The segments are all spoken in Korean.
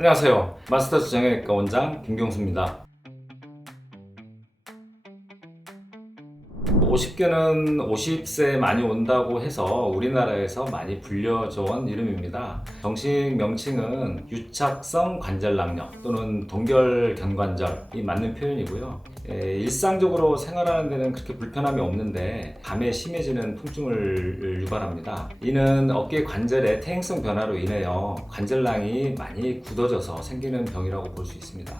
안녕하세요. 마스터스 정형외과 원장 김경수입니다. 50견은 50세에 많이 온다고 해서 우리나라에서 많이 불려져 온 이름입니다. 정식 명칭은 유착성 관절낭력 또는 동결경관절이 맞는 표현이고요. 일상적으로 생활하는 데는 그렇게 불편함이 없는데 밤에 심해지는 통증을 유발합니다. 이는 어깨 관절의 퇴행성 변화로 인하여 관절낭이 많이 굳어져서 생기는 병이라고 볼 수 있습니다.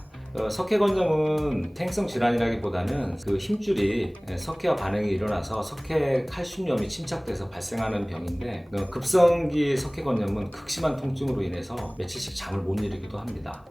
석회건점은 퇴행성 질환이라기보다는 그 힘줄이 석회와 반응이 일어나서 석회 칼슘염이 침착돼서 발생하는 병인데, 급성기 석회건점은 극심한 통증으로 인해서 며칠씩 잠을 못 이루기도 합니다.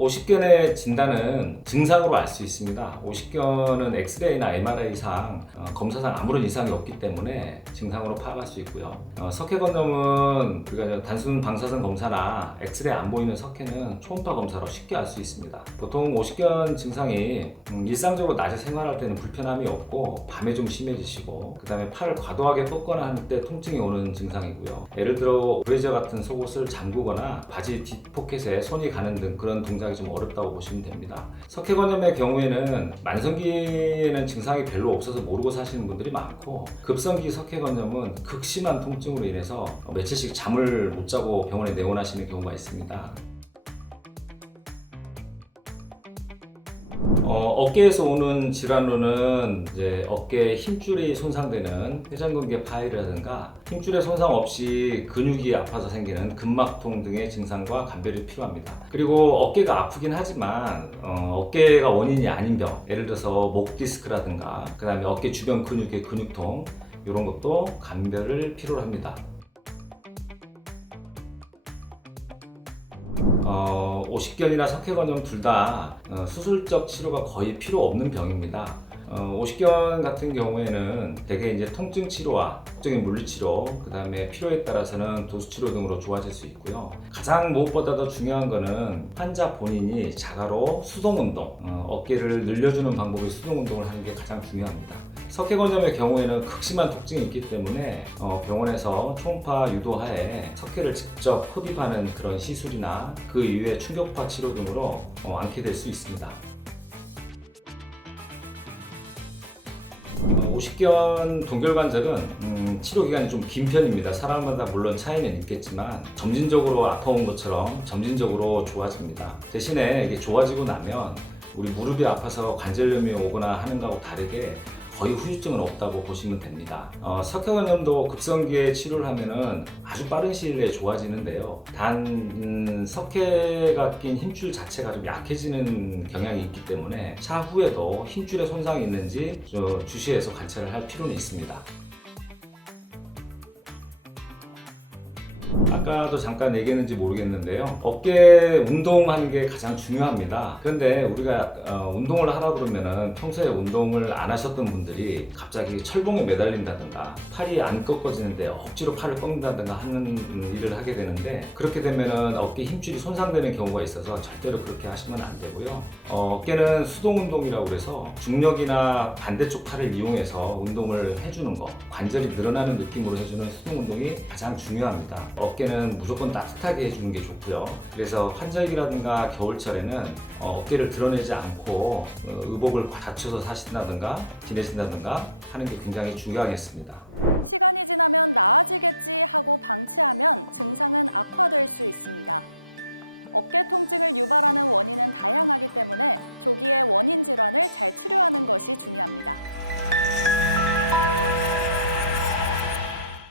50견의 진단은 증상으로 알 수 있습니다. 50견은 엑스레이나 MRI상 검사상 아무런 이상이 없기 때문에 증상으로 파악할 수 있고요. 석회건점은 우리가 단순 방사선 검사나 엑스레이 안 보이는 석회는 초음파 검사로 쉽게 알 수 있습니다. 보통 50견 증상이 일상적으로 낮에 생활할 때는 불편함이 없고 밤에 좀 심해지시고, 그 다음에 팔을 과도하게 뻗거나 할 때 통증이 오는 증상이고요. 예를 들어 브래지어 같은 속옷을 잠그거나 바지 뒷포켓에 손이 가는 등 그런 동작이 좀 어렵다고 보시면 됩니다. 석회건염의 경우에는 만성기에는 증상이 별로 없어서 모르고 사시는 분들이 많고, 급성기 석회건염은 극심한 통증으로 인해서 며칠씩 잠을 못 자고 병원에 내원하시는 경우가 있습니다. 어깨에서 오는 질환으로는 이제 어깨 힘줄이 손상되는 회전근개 파열이라든가, 힘줄의 손상 없이 근육이 아파서 생기는 근막통 등의 증상과 감별이 필요합니다. 그리고 어깨가 아프긴 하지만 어깨가 원인이 아닌 병, 예를 들어서 목 디스크라든가 그 다음에 어깨 주변 근육의 근육통, 이런 것도 감별을 필요로 합니다. 50견이나 석회건염 둘 다 수술적 치료가 거의 필요 없는 병입니다. 50견 같은 경우에는 대개 이제 통증 치료와 특정인 물리 치료, 그 다음에 필요에 따라서는 도수 치료 등으로 좋아질 수 있고요. 가장 무엇보다 더 중요한 거는 환자 본인이 자가로 수동 운동, 어깨를 늘려주는 방법의 수동 운동을 하는 게 가장 중요합니다. 석회건염의 경우에는 극심한 통증이 있기 때문에 병원에서 초음파 유도하에 석회를 직접 흡입하는 그런 시술이나 그 이후에 충격파 치료 등으로 앓게 될 수 있습니다. 50견 동결관절은 치료 기간이 좀 긴 편입니다. 사람마다 물론 차이는 있겠지만 점진적으로 아파온 것처럼 점진적으로 좋아집니다. 대신에 이게 좋아지고 나면 우리 무릎이 아파서 관절염이 오거나 하는 거하고 다르게 거의 후유증은 없다고 보시면 됩니다. 석회건염도 급성기에 치료를 하면은 아주 빠른 시일 내에 좋아지는데요. 단 석회가 낀 힘줄 자체가 좀 약해지는 경향이 있기 때문에 차후에도 힘줄에 손상이 있는지 주시해서 관찰을 할 필요는 있습니다. 아까도 잠깐 얘기했는지 모르겠는데요. 어깨 운동하는 게 가장 중요합니다. 그런데 우리가 운동을 하라 그러면은 평소에 운동을 안 하셨던 분들이 갑자기 철봉에 매달린다든가 팔이 안 꺾어지는데 억지로 팔을 꺾는다든가 하는 일을 하게 되는데, 그렇게 되면은 어깨 힘줄이 손상되는 경우가 있어서 절대로 그렇게 하시면 안 되고요. 어깨는 수동 운동이라고 해서 중력이나 반대쪽 팔을 이용해서 운동을 해주는 거, 관절이 늘어나는 느낌으로 해주는 수동 운동이 가장 중요합니다. 어깨는 무조건 따뜻하게 해주는 게 좋고요. 그래서 환절기라든가 겨울철에는 어깨를 드러내지 않고 의복을 갖춰서 사신다든가 지내신다든가 하는 게 굉장히 중요하겠습니다.